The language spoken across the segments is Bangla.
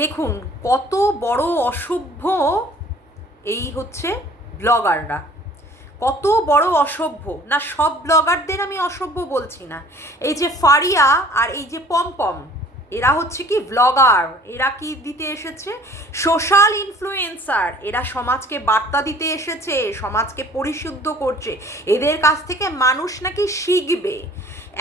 দেখুন, কত বড় অসভ্য এই হচ্ছে ব্লগাররা। কত বড় অসভ্য। না, সব ব্লগারদের আমি অসভ্য বলছি না। এই যে ফারিয়া আর এই যে পমপম, এরা হচ্ছে কি ব্লগার এরা কি দিতে এসেছে? সোশ্যাল ইনফ্লুয়েন্সার এরা সমাজকে বার্তা দিতে এসেছে, সমাজকে পরিশুদ্ধ করছে। এদের কাছ থেকে মানুষ নাকি শিখবে।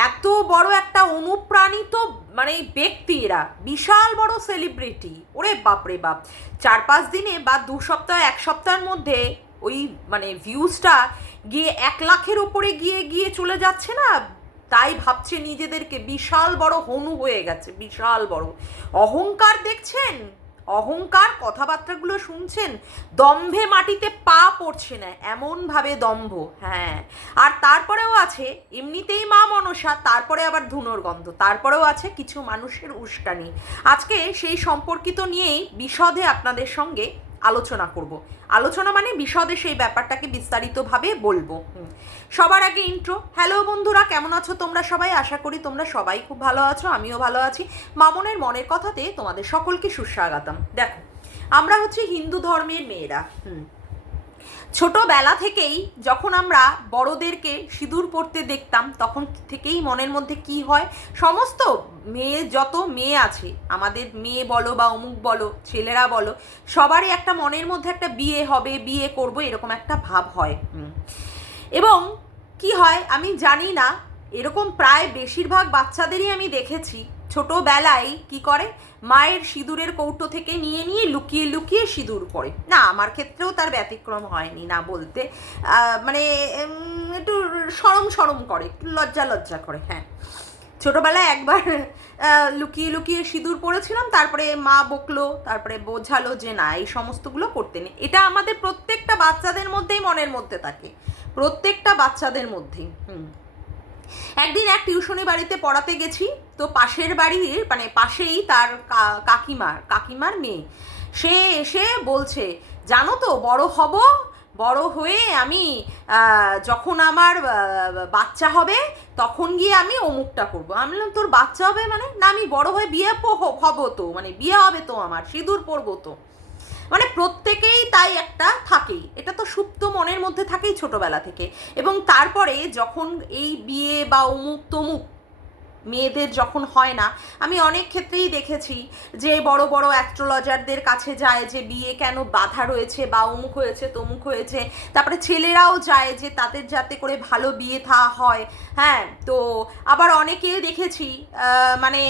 এত বড় একটা অনুপ্রাণিত মানে এই ব্যক্তি এরা বিশাল বড় সেলিব্রিটি ওরে বাপরে বাপ। চার পাঁচ দিনে বা দু সপ্তাহ, এক সপ্তাহের মধ্যে ওই মানে ভিউজটা গিয়ে এক লাখের ওপরে গিয়ে গিয়ে চলে যাচ্ছে না? তাই ভাবছে নিজেদেরকে বিশাল বড় হনু হয়ে গেছে, বিশাল বড়। অহংকার দেখছেন? অহংকার কথাবার্তাগুলো শুনছেন, দম্ভে মাটিতে পা পড়ছে না, এমনভাবে দম্ভ হ্যাঁ। আর তারপরেও আছে, এমনিতেই মা মনসা, তারপরে আবার ধুনোর গন্ধ, তারপরেও আছে কিছু মানুষের উস্কানি। আজকে সেই সম্পর্কিত নিয়েই বিশদে আপনাদের সঙ্গে আলোচনা করব। আলোচনা মানে বিশদে সেই ব্যাপারটাকে বিস্তারিতভাবে বলব। সবার আগে ইন্ট্রো হ্যালো বন্ধুরা কেমন আছো তোমরা সবাই? আশা করি তোমরা সবাই খুব ভালো আছো আমিও ভালো আছি। মামনের মনের কথাতে তোমাদের সকলকে সুস্বাগতম। দেখো আমরা হচ্ছে হিন্দু ধর্মের মেয়েরা। হুম। ছোটবেলা থেকেই যখন আমরা বড়দেরকে সিঁদুর পরতে দেখতাম, তখন থেকেই মনের মধ্যে কি হয়? সমস্ত মেয়ে, যত মেয়ে আছে, আমাদের মেয়ে বলো বা অমুক বলো, ছেলেরা বলো, সবারই একটা মনের মধ্যে একটা বিয়ে হবে, বিয়ে করব এরকম একটা ভাব হয়। এবং কি হয় আমি জানি না, এরকম প্রায় বেশিরভাগ বাচ্চাদেরই আমি দেখেছি, ছোটোবেলায় কি করে? মায়ের সিঁদুরের কৌটো থেকে নিয়ে নিয়ে লুকিয়ে লুকিয়ে সিঁদুর পরে না, আমার ক্ষেত্রেও তার ব্যতিক্রম হয়নি, না বলতে। মানে একটু সরম সরম করে, একটু লজ্জা লজ্জা করে হ্যাঁ। ছোটোবেলায় একবার লুকিয়ে লুকিয়ে সিঁদুর পরেছিলাম তারপরে মা বকলো, তারপরে বোঝালো যে না, এই সমস্তগুলো করতে নেই। এটা আমাদের প্রত্যেকটা বাচ্চাদের মধ্যেই মনের মধ্যে থাকে। প্রত্যেকটা বাচ্চাদের মধ্যেই, হুম। একদিন এক টিউশনি বাড়িতে পড়াতে গেছি, তো পাশের বাড়ির মানে পাশেই তার কাকিমার কাকিমার মেয়ে। সে এসে বলছে, জানো তো, বড় হব, বড় হয়ে আমি যখন আমার বাচ্চা হবে, তখন গিয়ে আমি অমুকটা করব। আমি বললাম, তোর বাচ্চা হবে মানে? না, আমি বড় হয়ে বিয়ে হব তো মানে বিয়ে হবে তো আমার, সিঁদুর পরবো তো। মানে প্রত্যেকেই তাই একটা থাকেই। এটা তো সুপ্ত মনের মধ্যে থাকেই ছোটবেলা থেকে। এবং তারপরে যখন এই বিয়ে বা অমুক তমুক মেয়েদের যখন হয় না, আমি অনেক ক্ষেত্রেই দেখেছি যে বড় বড় অ্যাস্ট্রোলজারদের কাছে যায় যে বিয়ে কেন বাধা রয়েছে বা অমুক হয়েছে, তমুক হয়েছে। তারপরে ছেলেরাও যায় যে তাদের যাতে করে ভালো বিয়ে থা হয়। হ্যাঁ তো আবার অনেকেই দেখেছি মানে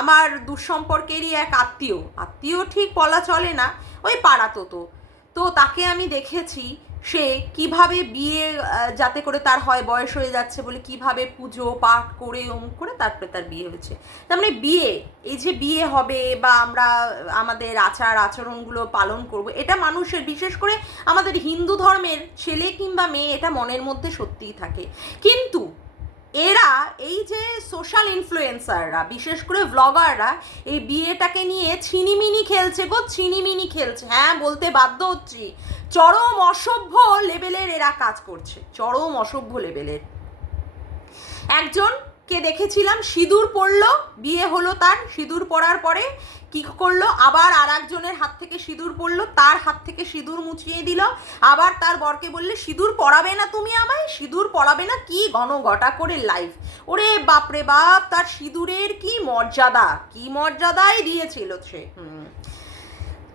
আমার দুঃসম্পর্কেরই এক আত্মীয়। আত্মীয় ঠিক বলা চলে না। ওই পাড়াতো তো তো তাকে আমি দেখেছি, সে কীভাবে বিয়ে যাতে করে তার হয়, বয়স হয়ে যাচ্ছে বলে কীভাবে পুজো, পাঠ করে, অমুক করে তারপরে তার বিয়ে হয়েছে। তার মানে বিয়ে, এই যে বিয়ে হবে বা আমরা, আমাদের আচার আচরণগুলো পালন করব, এটা মানুষের, বিশেষ করে আমাদের হিন্দু ধর্মের ছেলে কিংবা মেয়ে, এটা মনের মধ্যে সত্যিই থাকে। কিন্তু এরা, এই যে সোশ্যাল ইনফ্লুয়েন্সাররা বিশেষ করে ব্লগাররা এই বিয়েটাকে নিয়ে ছিনিমিনি খেলছে গো, ছিনিমিনি খেলছে। হ্যাঁ বলতে বাধ্য হচ্ছি। চরম অসভ্য লেভেলের এরা কাজ করছে। চরম অসভ্য লেভেলের একজনকে দেখেছিলাম? সিঁদুর পরলো বিয়ে হলো তার, সিঁদুর পরার পরে কি করল? আবার আর একজনের হাত থেকে সিঁদুর পড়ল, তার হাত থেকে সিঁদুর মুছিয়ে দিল, আবার তার বরকে বললে, সিঁদুর পরাবে না তুমি আমায়? সিঁদুর পরাবে না? কি ঘন ঘটা করে লাইফ ওরে বাপরে বাপ, তার সিঁদুরের কি মর্যাদা? কি মর্যাদাই দিয়েছিল সে।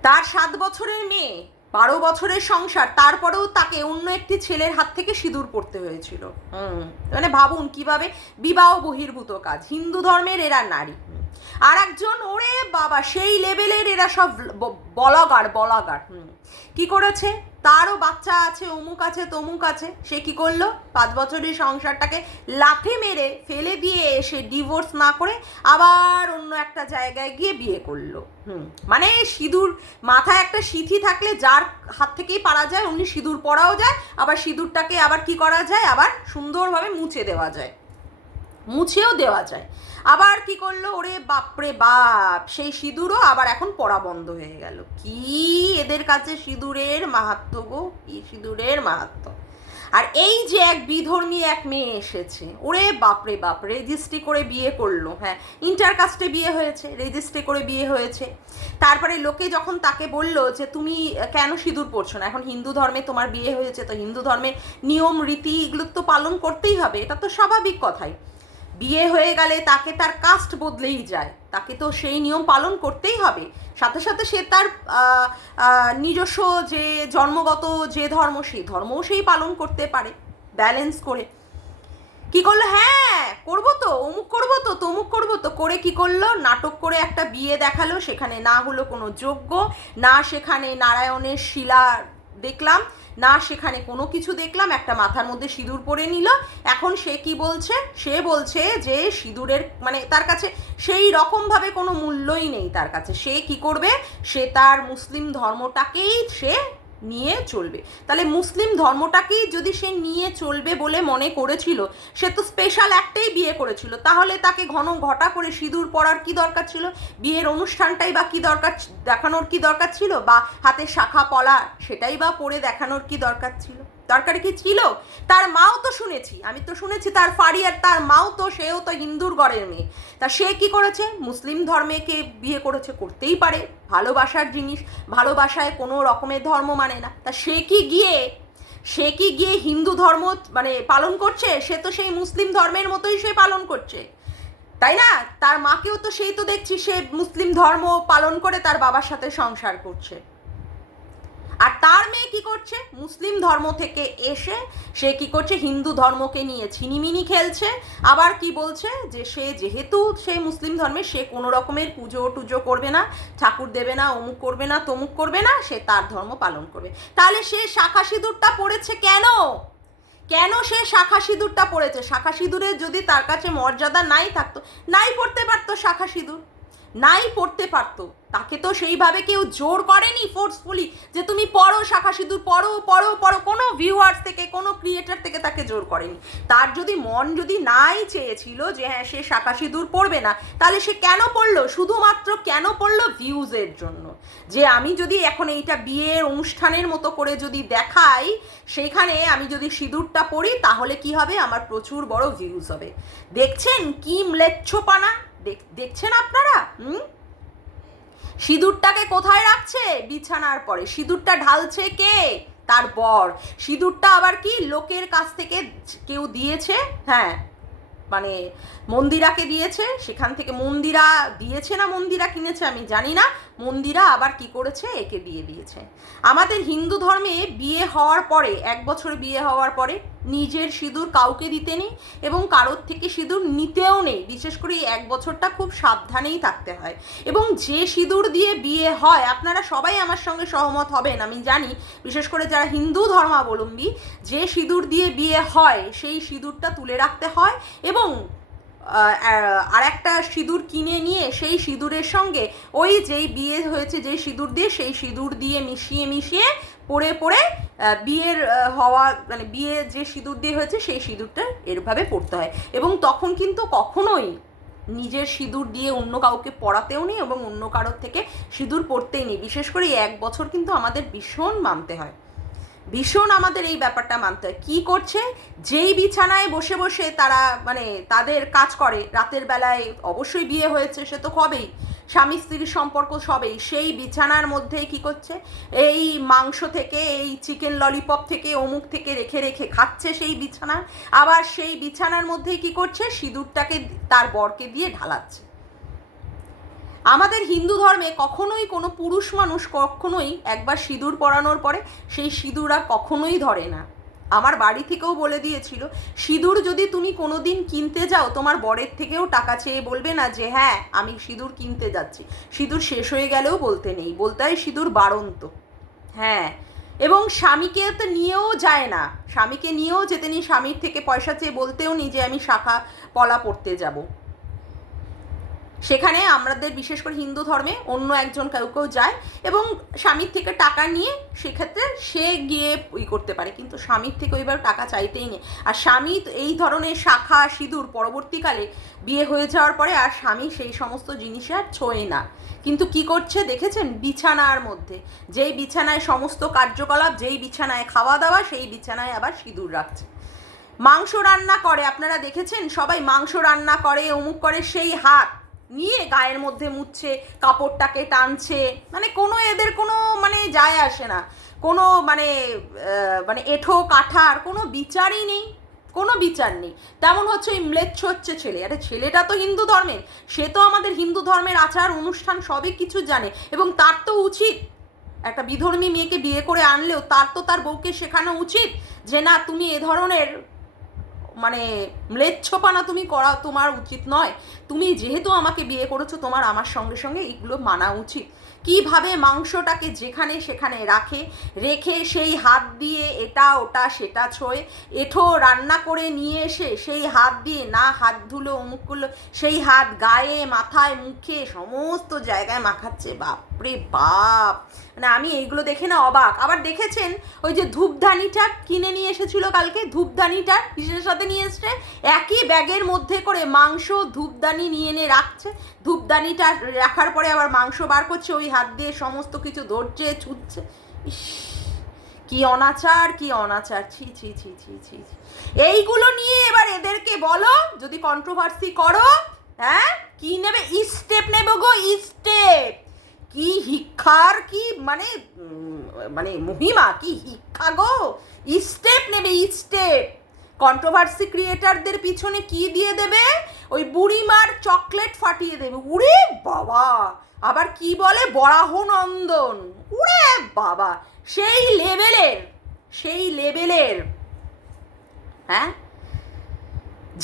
তার সাত বছরের মেয়ে বারো বছরের সংসার, তারপরেও তাকে অন্য একটি ছেলের হাত থেকে সিঁদুর পড়তে হয়েছিল। মানে ভাবুন কীভাবে বিবাহ বহির্ভূত কাজ, হিন্দু ধর্মের এরা নারী। আর একজন, ওরে বাবা, সেই লেভেলের এরা সব বলাগার বলাগার। কি করেছে? তারও বাচ্চা আছে, অমুক আছে, তমুক আছে। সে কি করল? পাঁচ বছরের সংসারটাকে লাথি মেরে ফেলে দিয়ে এসে ডিভোর্স না করে আবার অন্য একটা জায়গায় গিয়ে বিয়ে করল। হুম। মানে সিঁদুর, মাথায় একটা সিথি থাকলে যার হাত থেকেই পারা যায়, অমনি সিঁদুর পরাও যায়, আবার সিঁদুরটাকে আবার কি করা যায়? আবার সুন্দরভাবে মুছে দেওয়া যায়। মুছেও দেওয়া যায়। আবার কি করল? ওরে বাপরে বাপ! সেই সিঁদুরও আবার এখন পড়া বন্ধ হয়ে গেল। কি এদের কাছে সিঁদুরের মাহাত্ম গো? কি সিঁদুরের মাহাত্ম? আর এই যে এক বিধর্মী এক মেয়ে এসেছে, ওরে বাপরে বাপ! রেজিস্ট্রি করে বিয়ে করল হ্যাঁ। ইন্টার কাস্টে বিয়ে হয়েছে, রেজিস্ট্রি করে বিয়ে হয়েছে। তারপরে লোকে যখন তাকে বলল যে, তুমি কেন সিঁদুর পড়ছো না? এখন হিন্দু ধর্মে তোমার বিয়ে হয়েছে, তো হিন্দু ধর্মে নিয়ম, রীতি, এগুলো তো পালন করতেই হবে। এটা তো স্বাভাবিক কথাই। বিয়ে হয়ে গেলে তাকে তার কাস্ট বদলেই যায়। তাকে তো সেই নিয়ম পালন করতেই হবে। সাথে সাথে সে তার নিজস্ব যে জন্মগত যে ধর্ম, সেই ধর্মও সেই পালন করতে পারে ব্যালেন্স করে। কি করল? হ্যাঁ করব তো, অমুক করব তো, তমুক করব তো। করে কি করল? নাটক করে একটা বিয়ে দেখাল, সেখানে না হলো কোনো যোগ্য না সেখানে নারায়ণের শিলা দেখলাম না সেখানে কোনো কিছু দেখলাম, একটা মাথার মধ্যে সিঁদুর পরে নিল। এখন সে কি বলছে? সে বলছে যে সিঁদুরের মানে তার কাছে সেই রকমভাবে কোনো মূল্যই নেই তার কাছে। সে কি করবে? সে তার মুসলিম ধর্মটাকেই সে নিয়ে চলবে। তাহলে মুসলিম ধর্মটাকেই যদি সে নিয়ে চলবে বলে মনে করেছিল, সে তো স্পেশাল একটাই বিয়ে করেছিল, তাহলে তাকে ঘন ঘটা করে সিঁদুর পরার কি দরকার ছিল? বিয়ের অনুষ্ঠানটাই বা কি দরকার দেখানোর কি দরকার ছিল? বা হাতে শাখা পলা সেটাই বা পরে দেখানোর কি দরকার ছিল? দরকার কি ছিল? তার মাও তো শুনেছি। আমি তো শুনেছি তার ফাড়ি আর তার মাও তো, সেও তো হিন্দুর ঘরের মেয়ে। তা সে কি করেছে? মুসলিম ধর্মেকে বিয়ে করেছে, করতেই পারে। ভালোবাসার জিনিস, ভালোবাসায় কোনো রকমের ধর্ম মানে না। তা সে কি গিয়ে, সে কি গিয়ে হিন্দু ধর্ম মানে পালন করছে? সে তো সেই মুসলিম ধর্মের মতোই সে পালন করছে। তাই না? তার মাকেও তো সেই তো দেখছি, সে মুসলিম ধর্ম পালন করে তার বাবার সাথে সংসার করছে। আর তার মেয়ে কি করছে? মুসলিম ধর্ম থেকে এসে সে কি করছে? হিন্দু ধর্মকে নিয়ে ছিনিমিনি খেলছে। আবার কি বলছে? যে সে যেহেতু সে মুসলিম ধর্মে, সে কোনো রকমের পুজো টুজো করবে না, ঠাকুর দেবে না, অমুক করবে না, তমুক করবে না, সে তার ধর্ম পালন করবে। তাহলে সে শাখা সিঁদুরটা পড়েছে কেন? কেন সে শাখা সিঁদুরটা পড়েছে? শাখা সিঁদুরের যদি তার কাছে মর্যাদা নাই থাকতো, নাই পড়তে পারতো শাখা সিঁদুর। নাই পড়তে পারতো। তাকে তো সেইভাবে কেউ জোর করেনি ফোর্সফুলি যে তুমি পড়ো শাখা সিঁদুর, পড়ো পড়ো পড়ো। কোনো ভিউয়ার্স থেকে, কোনো ক্রিয়েটার থেকে তাকে জোর করেনি। তার যদি মন যদি নাই চেয়েছিল যে হ্যাঁ সে শাখা সিঁদুর পড়বে না, তাহলে সে কেন পড়ল? শুধুমাত্র কেন পড়ল ভিউজের জন্য? যে আমি যদি এখন এইটা বিয়ের অনুষ্ঠানের মতো করে যদি দেখাই, সেখানে আমি যদি সিঁদুরটা পড়ি, তাহলে কি হবে? আমার প্রচুর বড় ভিউজ হবে। দেখছেন কি ম্লেচ্ছপানা দেখছেন আপনারা? হুম? সিঁদুরটাকে কোথায় রাখছে? বিছানার পরে। সিঁদুরটা ঢালছে কে? তারপর সিঁদুরটা আবার কি? লোকের কাছ থেকে কেউ দিয়েছে? হ্যাঁ। মানে মন্দিরাকে দিয়েছে, সেখান থেকে মন্দিরা দিয়েছে না মন্দিরা কিনেছে আমি জানি না, মন্দিরা আবার কি করেছে, একে দিয়ে দিয়েছে। আমাদের হিন্দু ধর্মে বিয়ে হওয়ার পরে, এক বছর বিয়ে হওয়ার পরে নিজের সিঁদুর কাউকে দিতে নেই এবং কারোর থেকে সিঁদুর নিতেও নেই, বিশেষ করে এই এক বছরটা খুব সাবধানেই থাকতে হয়। এবং যে সিঁদুর দিয়ে বিয়ে হয়, আপনারা সবাই আমার সঙ্গে সহমত হবেন, আমি জানি, বিশেষ করে যারা হিন্দু ধর্মাবলম্বী, যে সিঁদুর দিয়ে বিয়ে হয়, সেই সিঁদুরটা তুলে রাখতে হয় এবং আর একটা সিঁদুর কিনে নিয়ে সেই সিঁদুরের সঙ্গে ওই যেই বিয়ে হয়েছে, যেই সিঁদুর দিয়ে সেই সিঁদুর দিয়ে মিশিয়ে মিশিয়ে পরে পরে বিয়ের হওয়া মানে বিয়ে যে সিঁদুর দিয়ে হয়েছে সেই সিঁদুরটা এরভাবে পড়তে হয়। এবং তখন কিন্তু কখনোই নিজের সিঁদুর দিয়ে অন্য কাউকে পড়াতেও নেই এবং অন্য কারোর থেকে সিঁদুর পড়তেই নেই। বিশেষ করে এক বছর কিন্তু আমাদের ভীষণ মানতে হয়। ভীষণ আমাদের এই ব্যাপারটা মানতে হয়। কী করছে? যেই বিছানায় বসে বসে তারা মানে তাদের কাজ করে, রাতের বেলায় অবশ্যই বিয়ে হয়েছে, সে তো হবেই। স্বামী স্ত্রীর সম্পর্ক সবেই। সেই বিছানার মধ্যেই কি করছে? এই মাংস থেকে, এই চিকেন ললিপপ থেকে, অমুক থেকে রেখে রেখে খাচ্ছে সেই বিছানা। আবার সেই বিছানার মধ্যেই কি করছে? সিঁদুরটাকে তার বরকে দিয়ে ঢালাচ্ছে। আমাদের হিন্দু ধর্মে কখনোই কোনো পুরুষ মানুষ কখনোই একবার সিঁদুর পরানোর পরে সেই সিঁদুর আর কখনোই ধরে না। আমার বাড়ি থেকেও বলে দিয়েছিল, সিঁদুর যদি তুমি কোনো দিন কিনতে যাও, তোমার বরের থেকেও টাকা চেয়ে বলবে না যে হ্যাঁ আমি সিঁদুর কিনতে যাচ্ছি। সিঁদুর শেষ হয়ে গেলেও বলতে নেই, বলতে হয় সিঁদুর বাড়ন্ত। হ্যাঁ এবং স্বামীকে তো নিয়েও যায় না। স্বামীকে নিয়েও যেতে নি স্বামীর থেকে পয়সা চেয়ে বলতেও নি যে, আমি শাখা পলা পড়তে যাব। সেখানে আমাদের বিশেষ করে হিন্দু ধর্মে অন্য একজন কেউ কেউ যায় এবং স্বামীর থেকে টাকা নিয়ে সেক্ষেত্রে সে গিয়ে ই করতে পারে। কিন্তু স্বামীর থেকে ওইবার টাকা চাইতেই নেই। আর স্বামী এই ধরনের শাখা, সিঁদুর পরবর্তীকালে বিয়ে হয়ে যাওয়ার পরে আর স্বামী সেই সমস্ত জিনিসে আর ছোঁয় না। কিন্তু কি করছে দেখেছেন? বিছানার মধ্যে। যেই বিছানায় সমস্ত কার্যকলাপ, যেই বিছানায় খাওয়া দাওয়া সেই বিছানায় আবার সিঁদুর রাখছে। মাংস রান্না করে, আপনারা দেখেছেন? সবাই মাংস রান্না করে, অমুক করে সেই হাত। নিয়ে গায়ের মধ্যে মুছছে কাপড়টাকে টানছে মানে কোনো এদের কোনো মানে যায় আসে না। কোনো মানে মানে এঠো, কাঠার কোনো বিচারই নেই, কোনো বিচার নেই। তেমন হচ্ছে ওই ম্লেচ্ছ হচ্ছে ছেলে। আরে ছেলেটা তো হিন্দু ধর্মের। সে তো আমাদের হিন্দু ধর্মের আচার, অনুষ্ঠান সবই কিছু জানে। এবং তার তো উচিত, একটা বিধর্মী মেয়েকে বিয়ে করে আনলেও তার তো তার বউকে শেখানো উচিত যে, না, তুমি এ ধরনের মানে ম্লেচ্ছপানা তুমি করা তোমার উচিত নয়। তুমি যেহেতু আমাকে বিয়ে করেছ, তোমার আমার সঙ্গে সঙ্গে এগুলো মানা উচিত। কীভাবে মাংসটাকে যেখানে সেখানে রাখে, রেখে সেই হাত দিয়ে এটা, ওটা, সেটা ছোঁয়, এঠো রান্না করে নিয়ে এসে সেই হাত দিয়ে না হাত ধুলো, অমুক করল, সেই হাত গায়ে, মাথায়, মুখে, সমস্ত জায়গায় মাখাচ্ছে। বাপরে বাপ! মানে আমি এইগুলো দেখে না অবাক। আবার দেখেছেন, ওই যে ধূপধানিটা কিনে নিয়ে এসেছিল কালকে, ধূপধানিটা কিসের সাথে নিয়ে এসছে? একই ব্যাগের মধ্যে করে মাংস ধূপদানি নিয়ে এনে রাখছে। ধূপদানিটা রাখার পরে আবার মাংস বার করছে, ওই হাত দিয়ে সমস্ত কিছু ধরছে ছুটছে ইস, কি অনাচার কি অনাচার। ছি ছি ছি ছি ছি। এইগুলো নিয়ে এবার এদেরকে বলো, যদি কন্ট্রোভার্সি করো হ্যাঁ? কি নেবে? স্টেপ নেবে গো স্টেপ কি শিক্ষার কি মানে মানে মহিমা, কি শিক্ষা গো? স্টেপ নেবে, স্টেপ। কন্ট্রোভার্সি ক্রিয়েটারদের পিছনে কি দিয়ে দেবে? ওই বুড়িমার চকলেট ফাটিয়ে দেবে। উড়ে বাবা! আবার কি বলে? বরাহ নন্দন উড়ে বাবা! সেই লেভেলের সেই লেভেলের হ্যাঁ?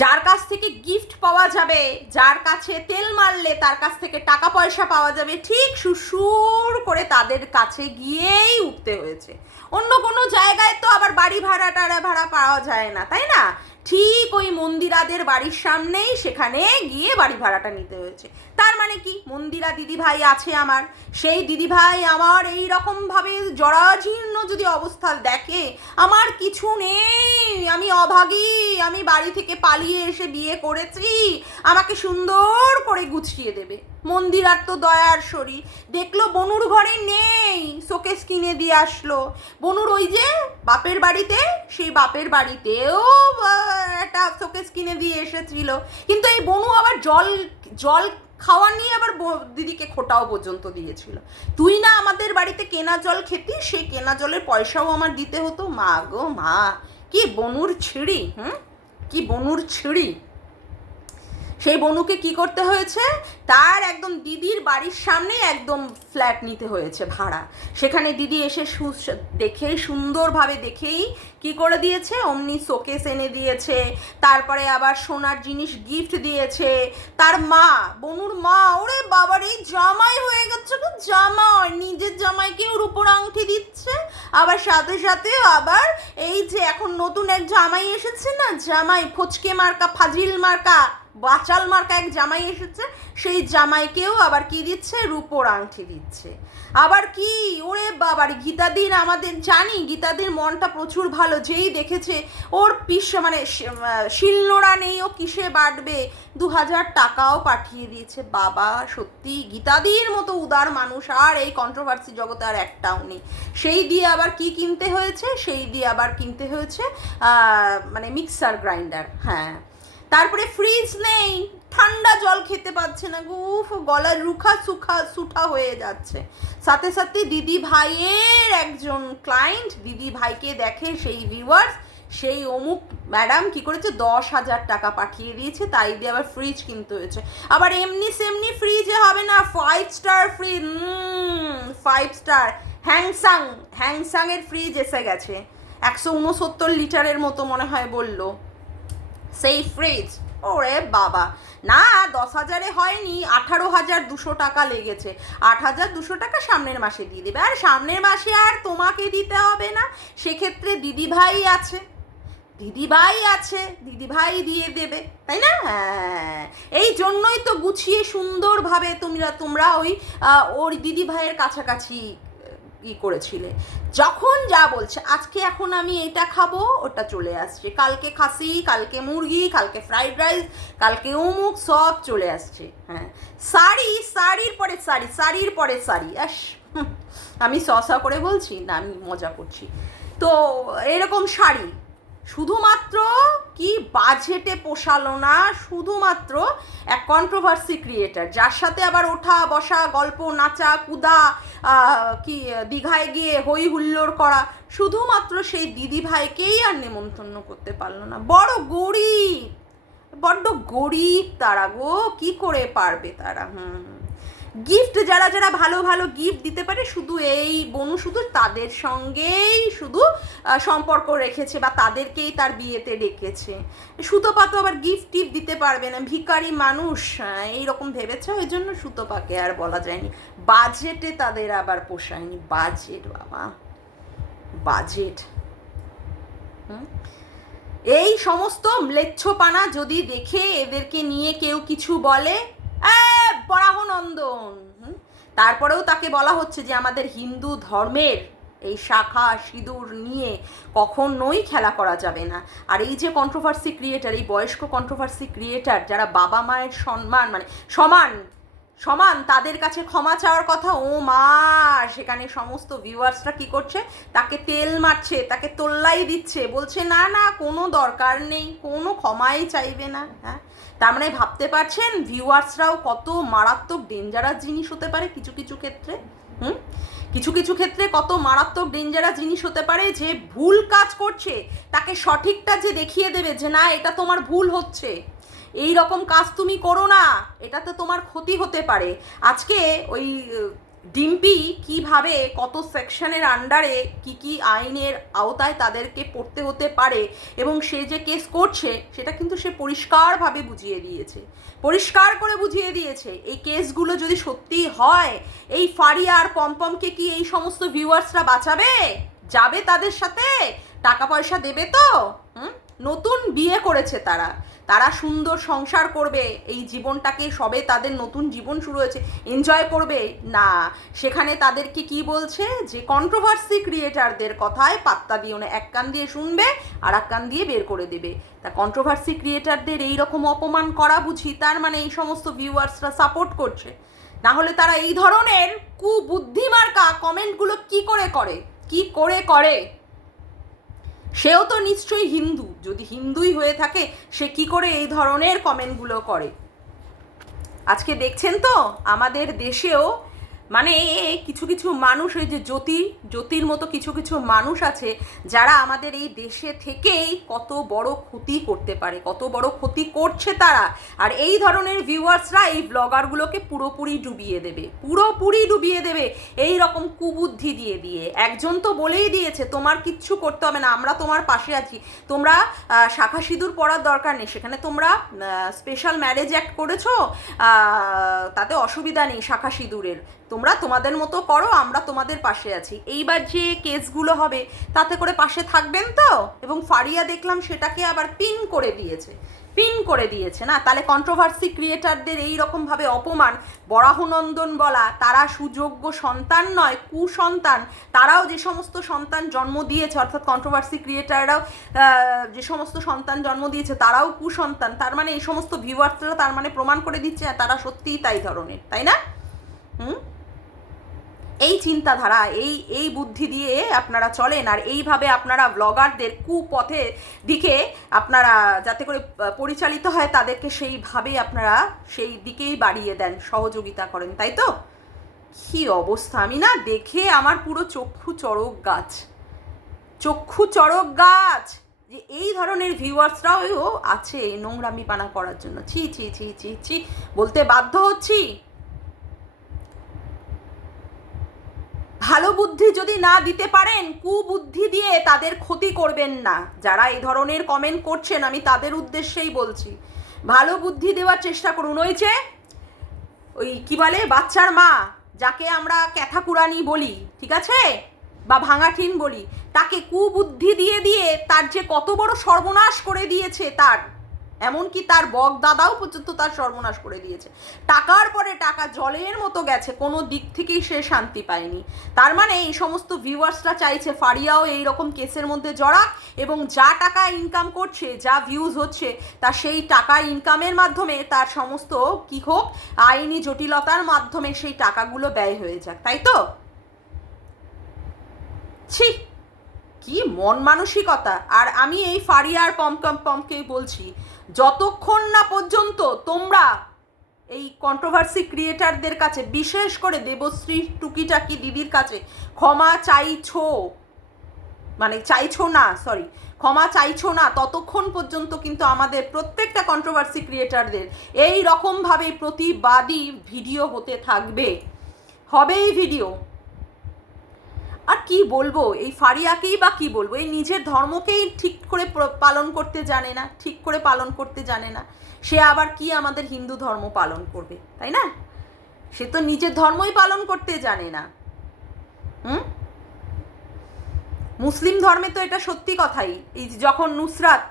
যার কাছ থেকে গিফট পাওয়া যাবে, যার কাছে তেল মারলে তার কাছ থেকে টাকা পয়সা পাওয়া যাবে, ঠিক সুসুর করে তাদের কাছে গিয়েই উঠতে হয়েছে। অন্য কোনো জায়গায় তো আবার বাড়ি ভাড়া টাড়া ভাড়া পাওয়া যায় না, তাই না? ঠিক ওই মন্দিরাদের বাড়ির সামনেই সেখানে গিয়ে বাড়ি ভাড়াটা নিতে হয়েছে। তার মানে কি? মন্দিরা দিদিভাই আছে আমার। সেই দিদিভাই আমার এই রকমভাবে জরাজীর্ণ যদি অবস্থা দেখে, আমার কিছু নেই। আমি অভাগী, আমি বাড়ি থেকে পালিয়ে এসে বিয়ে করেছি। আমাকে সুন্দর করে গুছিয়ে দেবে। মন্দিরার তো দয়ার শরীর। দেখল বনুর ঘরে নেই। শোকেস কিনে দিয়ে আসলো। বনুর ওই যে বাপের বাড়িতে, সেই বাপের বাড়িতেও একটা শোকেস কিনে দিয়ে এসেছিল। কিন্তু এই বনু আবার জল জল খাওয়া নিয়ে আবার দিদিকে খোটাও পর্যন্ত দিয়েছিল। তুই না আমাদের বাড়িতে কেনা জল খেতি, সেই কেনা জলের পয়সাও আমার দিতে হতো। মা গো, মা, কি বনুর ছিঁড়ি, হুম? কি বনুর ছিঁড়ি। সেই বনুকে কি করতে হয়েছে? তার একদম দিদির বাড়ির সামনে একদম ফ্ল্যাট নিতে হয়েছে ভাড়া। সেখানে দিদি এসে দেখেই সুন্দরভাবে দেখেই কি করে দিয়েছে? অমনি শোকেস এনে দিয়েছে, তারপরে আবার সোনার জিনিস গিফট দিয়েছে। তার মা, বনুর মা, ওরে বাবার, এই জামাই হয়ে গেছে গো, জামাই। নিজের জামাইকে ওর উপর আংটি দিচ্ছে। আবার সাথে সাথে আবার এই যে এখন নতুন এক জামাই এসেছে না, জামাই, ফচকে মার্কা, ফাজিল মার্কা বাচাল মার্কা এক জামাই এসেছে, সেই জামাইকেও আবার কি দিচ্ছে? রূপোর আংটি দিচ্ছে। আবার কি? ওরে বাবার, গীতাদির আমাদের, জানি গীতাদির মনটা প্রচুর ভালো, যেই দেখেছে, ওর পিস মানে শিলনোড়া নেই, ও কিসে বাটবে? দু হাজার টাকাও পাঠিয়ে দিয়েছে। বাবা, সত্যি, গীতাদির মতো উদার মানুষ, আর এই কন্ট্রোভার্সি জগতে আর একটাও নেই। সেই দিয়ে আবার কি কিনতে হয়েছে? সেই দিয়ে আবার কিনতে হয়েছে মানে মিক্সার গ্রাইন্ডার হ্যাঁ। তারপরে ফ্রিজ নেই। ঠান্ডা জল খেতে পাচ্ছে না গুফ গলা রুখা সুখা সুঠা হয়ে যাচ্ছে। সাথে সাথে দিদি ভাইয়ের একজন ক্লায়েন্ট দিদি ভাইকে দেখে সেই ভিউয়ার্স সেই অমুক ম্যাডাম কি করেছে, দশ হাজার টাকা পাঠিয়ে দিয়েছে, তাই দিয়ে আবার ফ্রিজ কিনতে হয়েছে। আবার এমনি সেমনি ফ্রিজে হবে না five star fridge five star হ্যাংসাং হ্যাংসাংয়ের ফ্রিজ এসে গেছে। একশো উনসত্তর লিটারের মতো মনে হয় বলল। সেই ফ্রিজ ওরে বাবা। না, দশ হাজারে হয়নি, আঠারো হাজার দুশো টাকা লেগেছে। আট হাজার দুশো টাকা সামনের মাসে দিয়ে দেবে। আর সামনের মাসে আর তোমাকে দিতে হবে না। সেক্ষেত্রে দিদিভাই আছে। দিদিভাই আছে, দিদিভাই দিয়ে দেবে। তাই না? হ্যাঁ। এই জন্যই তো গুছিয়ে সুন্দরভাবে তোমরা তোমরা ওই ওর দিদিভাইয়ের কাছাকাছি ই করেছিলে। যখন যা বলছে, আজকে এখন আমি এটা খাব, ওটা চলে আসছে। কালকে খাসি, কালকে মুরগি, কালকে ফ্রাইড রাইস, কালকে উমুক সব চলে আসছে। হ্যাঁ। শাড়ি শাড়ির পরে শাড়ি শাড়ির পরে শাড়ি আস আমি স স করে বলছি না, আমি মজা করছি। তো এরকম শাড়ি। শুধুমাত্র কি বাজেটে পোষালো না, শুধুমাত্র এক কন্ট্রোভার্সি ক্রিয়েটার যার সাথে আবার ওঠা, বসা, গল্প, নাচা, কুদা কি, দীঘায় গিয়ে হই হুল্লোড় করা, শুধুমাত্র সেই দিদি ভাইকেই আর নেমন্তন্ন করতে পারল না। বড় গরিব, বড্ড গরিব তারা গো, কি করে পারবে তারা? হুম। গিফট যারা যারা ভালো ভালো গিফট দিতে পারে, শুধু এই বনু শুধু তাদের সঙ্গেই শুধু সম্পর্ক রেখেছে বা তাদেরকেই তার বিয়েতে ডেকেছে। রেখেছে সুতোপাতো আবার গিফট টিপ দিতে পারবে না, ভিখারি মানুষ এইরকম ভেবেছে ওই জন্য সুতোপাকে আর বলা যায়নি। বাজেটে তাদের আবার পোষায়নি বাজেট বাবা। বাজেট হুম? এই সমস্ত ম্লেচ্ছপানা যদি দেখে এদেরকে নিয়ে কেউ কিছু বলে "এ, বরাহনন্দন হুম? তারপরেও তাকে বলা হচ্ছে যে আমাদের হিন্দু ধর্মের এই শাখা সিঁদুর নিয়ে কখনোই খেলা করা যাবে না। আর এই যে কন্ট্রোভার্সি ক্রিয়েটার এই বয়স্ক কন্ট্রোভার্সি ক্রিয়েটার যারা বাবা মায়ের সম্মান মানে সমান সমান তাদের কাছে ক্ষমা চাওয়ার কথা ও মা সেখানে সমস্ত ভিউয়ার্সরা কি করছে? তাকে তেল মারছে তাকে তোল্লাই দিচ্ছে বলছে না না কোনো দরকার নেই কোনো ক্ষমাই চাইবে না। হ্যাঁ? তার মানে ভাবতে পারছেন ভিউয়ার্সরাও কত মারাত্মক ডেঞ্জারাস জিনিস হতে পারে কিছু কিছু ক্ষেত্রে? হুম? কিছু কিছু ক্ষেত্রে কত মারাত্মক ডেঞ্জারাস জিনিস হতে পারে যে ভুল কাজ করছে, তাকে সঠিকটা যে দেখিয়ে দেবে যে না, এটা তোমার ভুল হচ্ছে। এই রকম কাজ তুমি করো না, এটাতে তোমার ক্ষতি হতে পারে। আজকে ওই ডিম্পি কীভাবে, কত সেকশনের আন্ডারে কি কি আইনের আওতায় তাদেরকে পড়তে হতে পারে এবং সে যে কেস করছে, সেটা কিন্তু সে পরিষ্কারভাবে বুঝিয়ে দিয়েছে। পরিষ্কার করে বুঝিয়ে দিয়েছে, এই কেসগুলো যদি সত্যি হয়, এই ফারিয়া আর পম্পমকে কি এই সমস্ত ভিউয়ার্সরা বাঁচাবে? যাবে তাদের সাথে? টাকা পয়সা দেবে তো? নতুন বিয়ে করেছে তারা। তারা সুন্দর সংসার করবে, এই জীবনটাকে সবে তাদের নতুন জীবন শুরু হয়েছে এনজয় করবে। না, সেখানে তাদেরকে কি বলছে? যে কন্ট্রোভার্সি ক্রিয়েটারদের কথায় পাত্তা দিও না, এক কান দিয়ে শুনবে আর এক কান দিয়ে বের করে দেবে। তা কন্ট্রোভার্সি ক্রিয়েটারদের এই রকম অপমান করা বুঝি, তার মানে এই সমস্ত ভিউয়ার্সরা সাপোর্ট করছে। না হলে তারা এই ধরনের কুবুদ্ধিমার্কা কমেন্টগুলো কি করে করে? কি করে করে? সেও তো নিশ্চয়ই হিন্দু। যদি হিন্দুই হয়ে থাকে, সে কি করে এই ধরনের কমেন্টগুলো করে? আজকে দেখছেন তো? আমাদের দেশেও মানে কিছু কিছু মানুষ, ওই যে জ্যোতি, জ্যোতির মতো কিছু কিছু মানুষ আছে, যারা আমাদের এই দেশে থেকেই কত বড় ক্ষতি করতে পারে, কত বড় ক্ষতি করছে তারা। আর এই ধরনের ভিউয়ার্সরা এই ব্লগারগুলোকে পুরোপুরি ডুবিয়ে দেবে, পুরোপুরি ডুবিয়ে দেবে, এই রকম কুবুদ্ধি দিয়ে দিয়ে। একজন তো বলেই দিয়েছে, তোমার কিচ্ছু করতে হবে না, আমরা তোমার পাশে আছি। তোমরা শাখা সিঁদুর পড়ার দরকার নেই, সেখানে তোমরা স্পেশাল ম্যারেজ অ্যাক্ট করেছ তাতে অসুবিধা নেই শাখা সিঁদুরের। তোমরা তোমাদের মতো করো আমরা তোমাদের পাশে আছি। এইবার যে কেসগুলো হবে তাতে করে পাশে থাকবেন তো? এবং ফারিয়া দেখলাম সেটাকে আবার পিন করে দিয়েছে। পিন করে দিয়েছে না? তাহলে কন্ট্রোভার্সি ক্রিয়েটারদের এই রকমভাবে অপমান বরাহনন্দন বলা তারা সুযোগ্য সন্তান নয় কুসন্তান। তারাও যে সমস্ত সন্তান জন্ম দিয়েছে অর্থাৎ কন্ট্রোভার্সি ক্রিয়েটাররাও যে সমস্ত সন্তান জন্ম দিয়েছে তারাও কুসন্তান। তার মানে এই সমস্ত ভিউয়ার্সরা তার মানে প্রমাণ করে দিচ্ছে হ্যাঁ, তারা সত্যিই তাই ধরনের তাই না? হুম? এই চিন্তাধারা, এই এই বুদ্ধি দিয়ে আপনারা চলেন আর এইভাবে আপনারা ব্লগারদের কুপথে দিকে আপনারা যাতে করে পরিচালিত হয় তাদেরকে সেইভাবেই আপনারা সেই দিকেই বাড়িয়ে দেন, সহযোগিতা করেন, তাই তো? কি অবস্থা, আমি না দেখে আমার পুরো চক্ষু চড়ক গাছ। চক্ষু চড়ক গাছ! যে এই ধরনের ভিউয়ার্সরাও আছে নোংরামি পানা করার জন্য। ছি ছি ছি ছি ছি, বলতে বাধ্য হচ্ছি। ভালো বুদ্ধি যদি না দিতে পারেন, কুবুদ্ধি দিয়ে তাদের ক্ষতি করবেন না। যারা এই ধরনের কমেন্ট করছেন, আমি তাদের উদ্দেশ্যেই বলছি। ভালো বুদ্ধি দেওয়ার চেষ্টা করুন। ওই যে, ওই কি বলে, বাচ্চার মা, যাকে আমরা ক্যাথাকুরানি বলি, ঠিক আছে? বা ভাঙাঠিন বলি, তাকে কুবুদ্ধি দিয়ে দিয়ে তার যে কত বড় সর্বনাশ করে দিয়েছে তার এমনকি তার বক দাদাও পর্যন্ত তার সর্বনাশ করে দিয়েছে। টাকার পরে টাকা জলের মতো গেছে, কোনো দিক থেকেই সে শান্তি পায়নি। তার মানে এই সমস্ত ভিউয়ার্সরা চাইছে ফারিয়াও এই রকম কেসের মধ্যে জড়াক এবং যা টাকা ইনকাম করছে, যা ভিউজ হচ্ছে, তা সেই টাকা ইনকামের মাধ্যমে তার সমস্ত কি হোক, আইনি জটিলতার মাধ্যমে সেই টাকাগুলো ব্যয় হয়ে যাক, তাই তো? ছি! কি মন মানসিকতা? আর আমি এই ফারিয়ার পমকম পমকেই বলছি, যতক্ষণ না পর্যন্ত তোমরা এই কন্ট্রোভার্সি ক্রিয়েটারদের কাছে, বিশেষ করে দেবশ্রী টুকিটাকি দিদির কাছে, ক্ষমা চাইছো মানে চাইছো না সরি ক্ষমা চাইছো না, ততক্ষণ পর্যন্ত কিন্তু আমাদের প্রত্যেকটা কন্ট্রোভার্সি ক্রিয়েটারদের এই রকমভাবে প্রতিবাদী ভিডিও হতে থাকবে। হবেই ভিডিও। আর কি বলব? এই ফারিয়াকেই বা কি বলব? এই নিজের ধর্মকেই ঠিক করে পালন করতে জানে না, ঠিক করে পালন করতে জানে না। সে আবার কি আমাদের হিন্দু ধর্ম পালন করবে, তাই না? সে তো নিজের ধর্মই পালন করতে জানে না। হুম? মুসলিম ধর্মে তো এটা সত্যি কথাই। এই যখন নুসরাত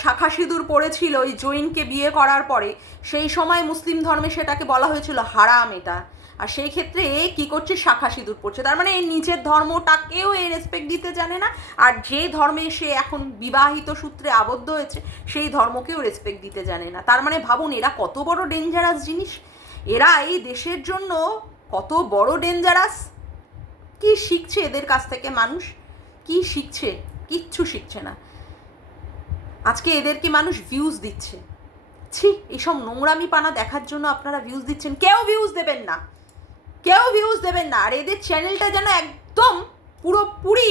শাখা সিঁদুর পড়েছিল ওই জৈনকে বিয়ে করার পরে, সেই সময় মুসলিম ধর্মে সেটাকে বলা হয়েছিল হারাম এটা। আর সেই ক্ষেত্রে এ কি করছে? শাখা সিঁদুর পড়ছে। তার মানে এই নিজের ধর্মটাকেও এ রেসপেক্ট দিতে জানে না। আর যে ধর্মে সে এখন বিবাহিত সূত্রে আবদ্ধ হয়েছে, সেই ধর্মকেও রেসপেক্ট দিতে জানে না। তার মানে ভাবুন, এরা কত বড় ডেঞ্জারাস জিনিস? এরা এই দেশের জন্য কত বড় ডেঞ্জারাস কি শিখছে এদের কাছ থেকে মানুষ? কি শিখছে? কিচ্ছু শিখছে না। আজকে এদেরকে মানুষ ভিউজ দিচ্ছে। ছি এইসব নোংরামি পানা দেখার জন্য আপনারা ভিউজ দিচ্ছেন। কেউ ভিউজ দেবেন না। কেউ ভিউজ দেবেন না। আর এদের চ্যানেলটা যেন একদম পুরোপুরি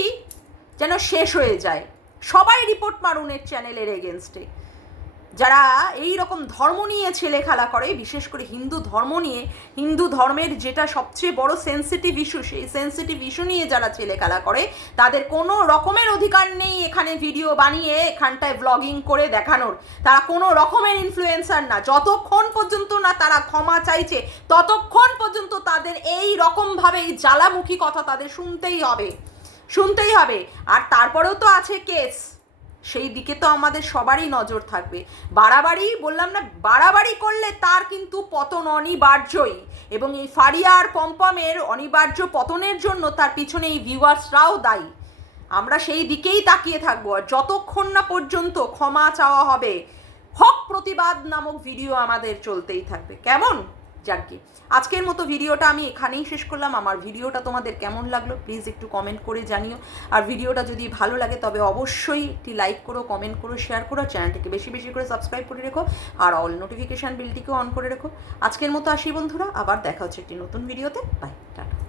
যেন শেষ হয়ে যায়। সবাই রিপোর্ট মারুন এর চ্যানেলের এগেনস্টে যারা এই রকম ধর্ম নিয়ে ছেলে খেলা করে, বিশেষ করে হিন্দু ধর্ম নিয়ে, হিন্দু ধর্মের যেটা সবচেয়ে বড় সেন্সিটিভ ইস্যু সেই সেন্সিটিভ ইস্যু নিয়ে যারা ছেলে খেলা করে, তাদের কোনো রকমের অধিকার নেই এখানে ভিডিও বানিয়ে, এখানটায় ব্লগিং করে দেখানোর। তারা কোনো রকমের ইনফ্লুয়েন্সার না। যতক্ষণ পর্যন্ত না তারা ক্ষমা চাইছে, ততক্ষণ পর্যন্ত তাদের এই রকমভাবে এই জ্বালামুখী কথা তাদের শুনতেই হবে। শুনতেই হবে। আর তারপরেও তো আছে কেস সেই দিকে তো আমাদের সবারই নজর থাকবে। বাড়াবাড়ি, বললাম না, বাড়াবাড়ি করলে তার কিন্তু পতন অনিবার্যই। এবং এই ফারিয়া আর পম্পমের অনিবার্য পতনের জন্য তার পিছনে এই ভিউয়ার্সরাও দায়ী। আমরা সেই দিকেই তাকিয়ে থাকব আর যতক্ষণ না পর্যন্ত ক্ষমা চাওয়া হবে, হক প্রতিবাদ নামক ভিডিও আমাদের চলতেই থাকবে। কেমন যাকে আজকের মতো ভিডিওটা আমি এখানেই শেষ করলাম। আমার ভিডিওটা তোমাদের কেমন লাগল প্লিজ একটু কমেন্ট করে জানিও। আর ভিডিওটা যদি ভালো লাগে তবে অবশ্যই একটি লাইক করো কমেন্ট করো শেয়ার করো চ্যানেলটিকে বেশি বেশি করে সাবস্ক্রাইব করে রেখো। আর অল নোটিফিকেশান বিলটিকেও অন করে রেখো। আজকের মতো আসি বন্ধুরা, আবার দেখা হচ্ছে একটি নতুন ভিডিওতে। Bye tata.